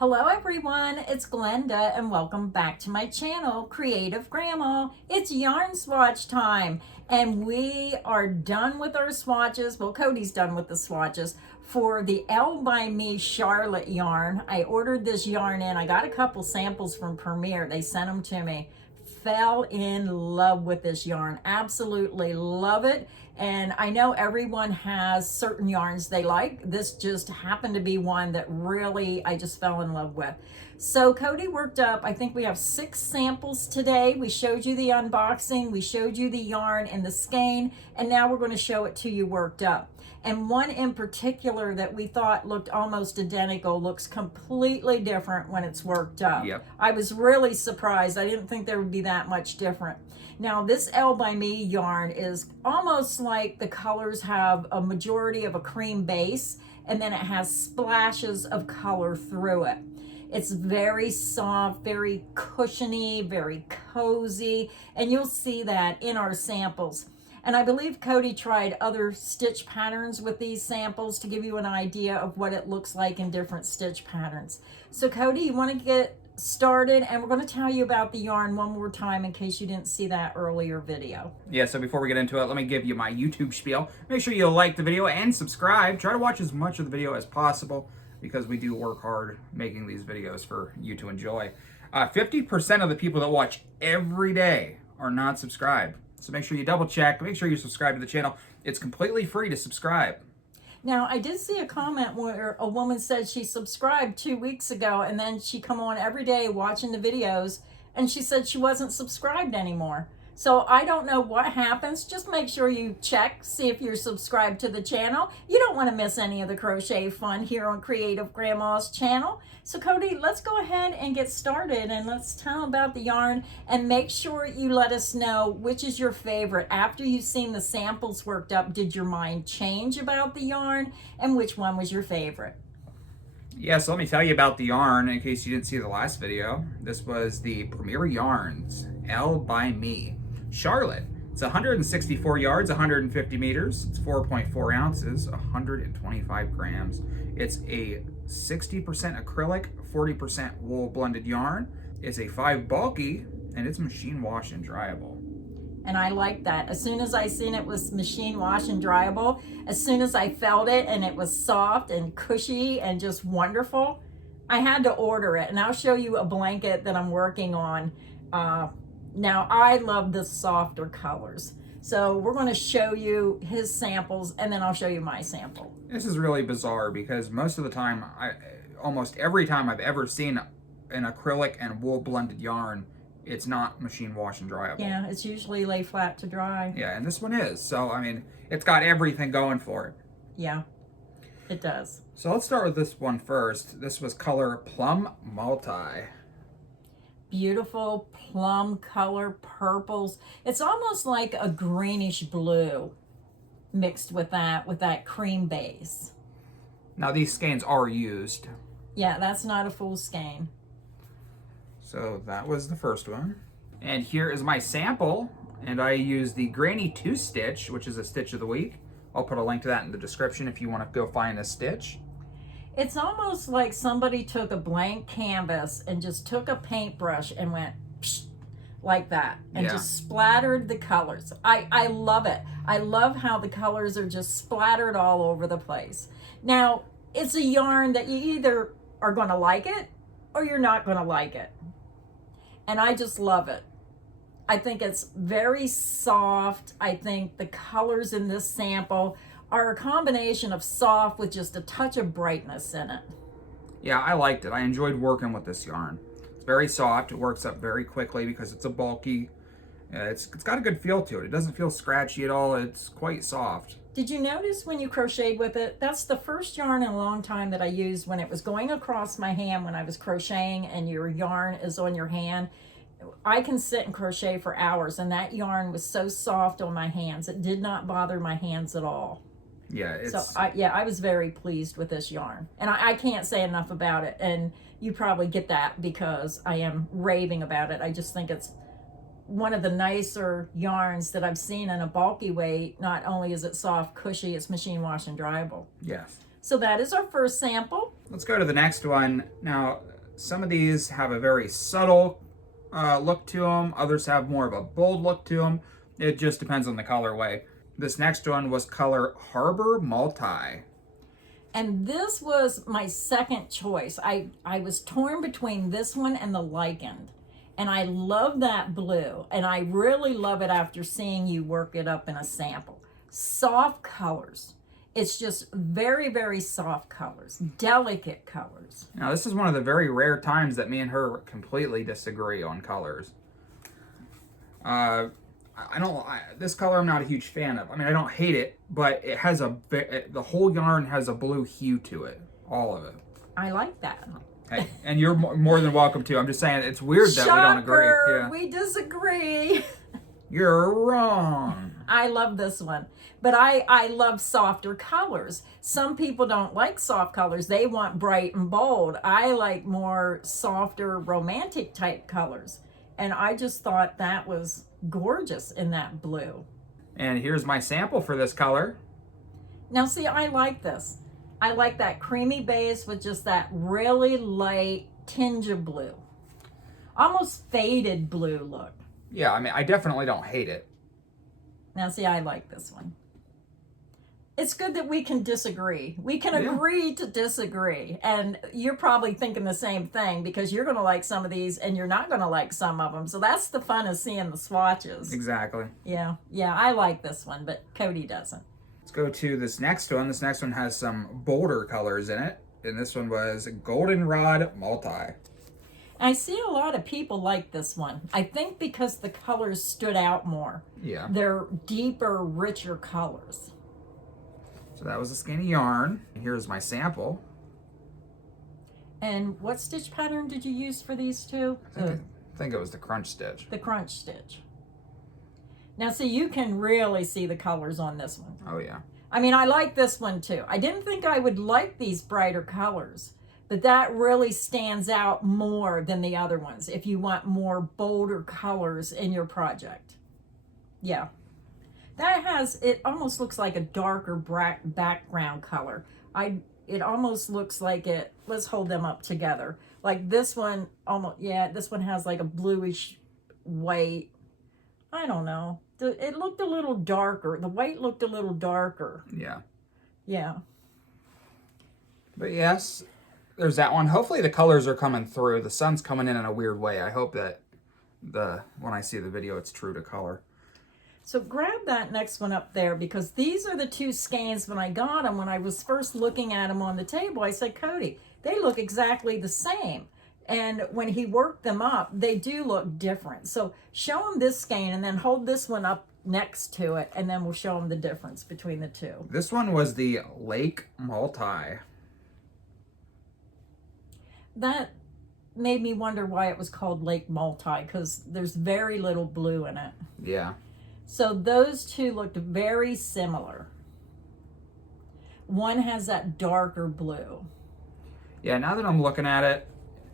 Hello everyone, it's Glenda and welcome back to my channel, Creative Grandma. It's yarn swatch time and we are done with our swatches. Well, Cody's done with the swatches for the Elle by Me Charlotte yarn. I ordered this yarn in. I got a couple samples from Premier. They sent them to me. Fell in love with this yarn. Absolutely love it. And I know everyone has certain yarns they like. This just happened to be one that really I just fell in love with. So Cody worked up, I think we have 6 samples today. We showed you the unboxing, we showed you the yarn and the skein, and now we're going to show it to you worked up. And one in particular that we thought looked almost identical looks completely different when it's worked up. Yep. I was really surprised. I didn't think there would be that much different. Now this Elle by Me yarn is almost like the colors have a majority of a cream base and then it has splashes of color through it. It's very soft, very cushiony, very cozy, and you'll see that in our samples. And I believe Cody tried other stitch patterns with these samples to give you an idea of what it looks like in different stitch patterns. So Cody, you want to get started, and we're going to tell you about the yarn one more time in case you didn't see that earlier video. Yeah, so before we get into it, let me give you my YouTube spiel. Make sure you like the video and subscribe. Try to watch as much of the video as possible because we do work hard making these videos for you to enjoy. 50% of the people that watch every day are not subscribed. So make sure you double check, make sure you subscribe to the channel. It's completely free to subscribe. Now, I did see a comment where a woman said she subscribed 2 weeks ago and then she come on every day watching the videos and she said she wasn't subscribed anymore. So I don't know what happens. Just make sure you check, see if you're subscribed to the channel. You don't want to miss any of the crochet fun here on Creative Grandma's channel. So Cody, let's go ahead and get started and let's tell about the yarn and make sure you let us know which is your favorite. After you've seen the samples worked up, did your mind change about the yarn and which one was your favorite? Yeah, so let me tell you about the yarn in case you didn't see the last video. This was the Premier Yarns, Elle by Me Charlotte. It's 164 yards, 150 meters. It's 4.4 ounces, 125 grams. It's a 60% acrylic, 40% wool blended yarn. It's a 5 bulky, and it's machine wash and dryable. And I like that. As soon as I seen it was machine wash and dryable, as soon as I felt it and it was soft and cushy and just wonderful, I had to order it. And I'll show you a blanket that I'm working on. Now, I love the softer colors. So we're going to show you his samples and then I'll show you my sample. This is really bizarre because most of the time, almost every time I've ever seen an acrylic and wool blended yarn, it's not machine wash and dryable. Yeah, it's usually lay flat to dry. Yeah, and this one is. So, I mean, it's got everything going for it. Yeah, it does. So let's start with this one first. This was color Plum Multi. Beautiful plum color purples. It's almost like a greenish blue mixed with that cream base. Now these skeins are used. Yeah, that's not a full skein. So that was the first one. And here is my sample. And I use the Granny 2 stitch, which is a stitch of the week. I'll put a link to that in the description if you want to go find a stitch. It's almost like somebody took a blank canvas and just took a paintbrush and went psh, like that and just splattered the colors. I love it. I love how the colors are just splattered all over the place. Now, it's a yarn that you either are going to like it or you're not going to like it. And I just love it. I think it's very soft. I think the colors in this sample are a combination of soft with just a touch of brightness in it. Yeah, I liked it. I enjoyed working with this yarn. It's very soft. It works up very quickly because it's a bulky. It's got a good feel to it. It doesn't feel scratchy at all. It's quite soft. Did you notice when you crocheted with it? That's the first yarn in a long time that I used when it was going across my hand when I was crocheting and your yarn is on your hand. I can sit and crochet for hours and that yarn was so soft on my hands. It did not bother my hands at all. Yeah, it's... So I was very pleased with this yarn. And I can't say enough about it. And you probably get that because I am raving about it. I just think it's one of the nicer yarns that I've seen in a bulky way. Not only is it soft, cushy, it's machine wash and dryable. Yes. So that is our first sample. Let's go to the next one. Now, some of these have a very subtle look to them. Others have more of a bold look to them. It just depends on the colorway. This next one was color Harbor Multi. And this was my second choice. I was torn between this one and the Lichened. And I love that blue. And I really love it after seeing you work it up in a sample. Soft colors. It's just very, very soft colors. Delicate colors. Now, this is one of the very rare times that me and her completely disagree on colors. This color I'm not a huge fan of. I mean, I don't hate it, but it has the whole yarn has a blue hue to it. All of it. I like that. Hey, and you're more than welcome to. I'm just saying it's weird that we don't agree. Yeah. We disagree. You're wrong. I love this one. But I love softer colors. Some people don't like soft colors. They want bright and bold. I like more softer, romantic type colors. And I just thought that was gorgeous in that blue. And here's my sample for this color. Now see, I like this. I like that creamy base with just that really light tinge of blue. Almost faded blue look. Yeah, I mean, I definitely don't hate it. Now see, I like this one. It's good that we can disagree. We can agree to disagree. And you're probably thinking the same thing because you're going to like some of these and you're not going to like some of them. So that's the fun of seeing the swatches. Exactly. Yeah, I like this one, but Cody doesn't. Let's go to this next one. This next one has some bolder colors in it. And this one was Goldenrod Multi. I see a lot of people like this one. I think because the colors stood out more. Yeah. They're deeper, richer colors. So that was a skein of yarn. Here's my sample. And what stitch pattern did you use for these two? I think it was the crunch stitch. The crunch stitch. Now see, you can really see the colors on this one. Oh yeah. I mean, I like this one too. I didn't think I would like these brighter colors, but that really stands out more than the other ones if you want more bolder colors in your project. Yeah. That it almost looks like a darker background color. It almost looks like it, let's hold them up together. Like this one, this one has like a bluish white. I don't know. It looked a little darker. The white looked a little darker. Yeah. Yeah. But yes, there's that one. Hopefully the colors are coming through. The sun's coming in a weird way. I hope that when I see the video, it's true to color. So grab that next one up there because these are the two skeins when I got them. When I was first looking at them on the table, I said, Cody, they look exactly the same. And when he worked them up, they do look different. So show him this skein and then hold this one up next to it, and then we'll show him the difference between the two. This one was the Lake Multi. That made me wonder why it was called Lake Multi, because there's very little blue in it. Yeah. So those two looked very similar. One has that darker blue. Yeah, now that I'm looking at it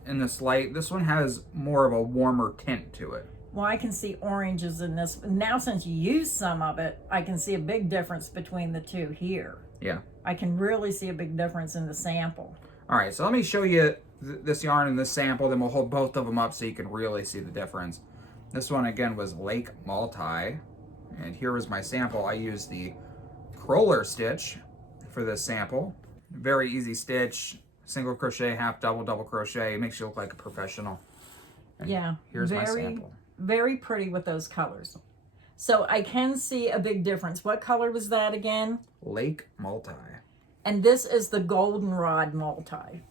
in this light, this one has more of a warmer tint to it. Well, I can see oranges in this. Now, since you used some of it, I can see a big difference between the two here. Yeah. I can really see a big difference in the sample. All right, so let me show you this yarn and this sample, then we'll hold both of them up so you can really see the difference. This one, again, was Lake Multi. And here is my sample. I used the cruller stitch for this sample. Very easy stitch, single crochet, half double, double crochet. It makes you look like a professional. And yeah, here's my sample. Very pretty with those colors. So I can see a big difference. What color was that again? Lake Multi. And this is the Goldenrod Multi.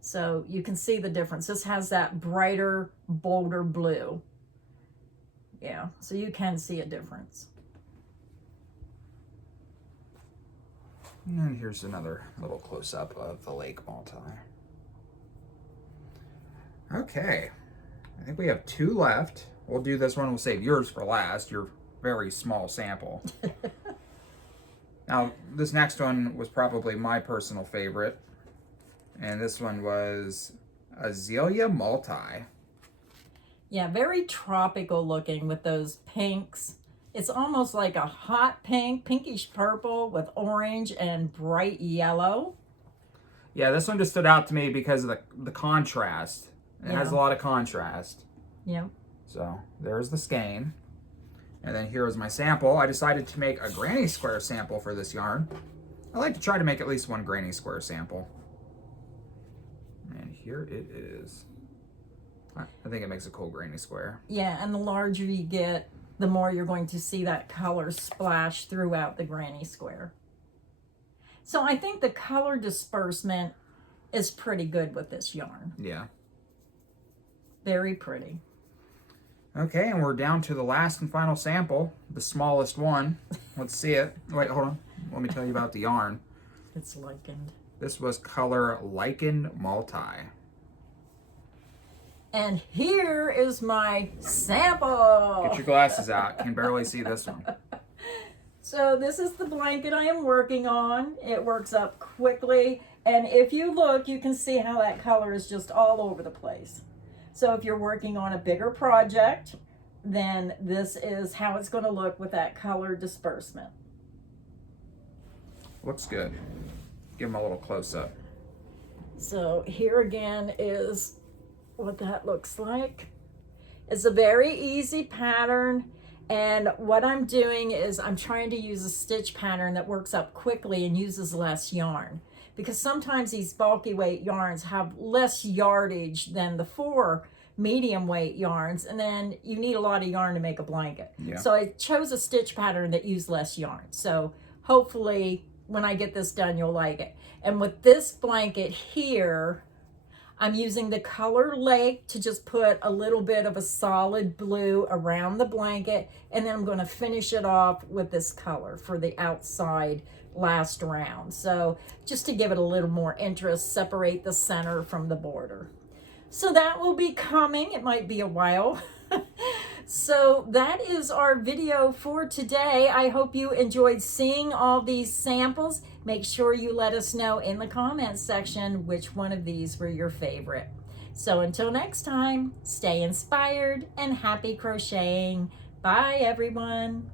So you can see the difference. This has that brighter, bolder blue. Yeah, so you can see a difference. And here's another little close-up of the Lake Multi. Okay, I think we have two left. We'll do this one. We'll save yours for last, your very small sample. Now, this next one was probably my personal favorite. And this one was Azalea Multi. Yeah, very tropical looking with those pinks It's almost like a hot pink, pinkish purple with orange and bright yellow. Yeah, this one just stood out to me because of the contrast. It has a lot of contrast. Yeah. So there's the skein. And then here is my sample. I decided to make a granny square sample for this yarn. I like to try to make at least one granny square sample. And here it is. I think it makes a cool granny square. Yeah, and the larger you get, the more you're going to see that color splash throughout the granny square. So I think the color disbursement is pretty good with this yarn. Yeah. Very pretty. Okay, and we're down to the last and final sample, the smallest one. Let's see it. Wait, hold on. Let me tell you about the yarn. It's lichened. This was color Lichen Multi. And here is my sample. Get your glasses out. Can barely see this one. So this is the blanket I am working on. It works up quickly. And if you look, you can see how that color is just all over the place. So if you're working on a bigger project, then this is how it's going to look with that color disbursement. Looks good. Give them a little close up. So here again is what that looks like. It's a very easy pattern, and what I'm doing is I'm trying to use a stitch pattern that works up quickly and uses less yarn, because sometimes these bulky weight yarns have less yardage than the 4 medium weight yarns, and then you need a lot of yarn to make a blanket. Yeah. So I chose a stitch pattern that used less yarn. So hopefully when I get this done, you'll like it. And with this blanket here, I'm using the color Lake to just put a little bit of a solid blue around the blanket, and then I'm going to finish it off with this color for the outside last round. So just to give it a little more interest, separate the center from the border. So that will be coming. It might be a while. So that is our video for today. I hope you enjoyed seeing all these samples. Make sure you let us know in the comments section which one of these were your favorite. So until next time, stay inspired and happy crocheting. Bye, everyone.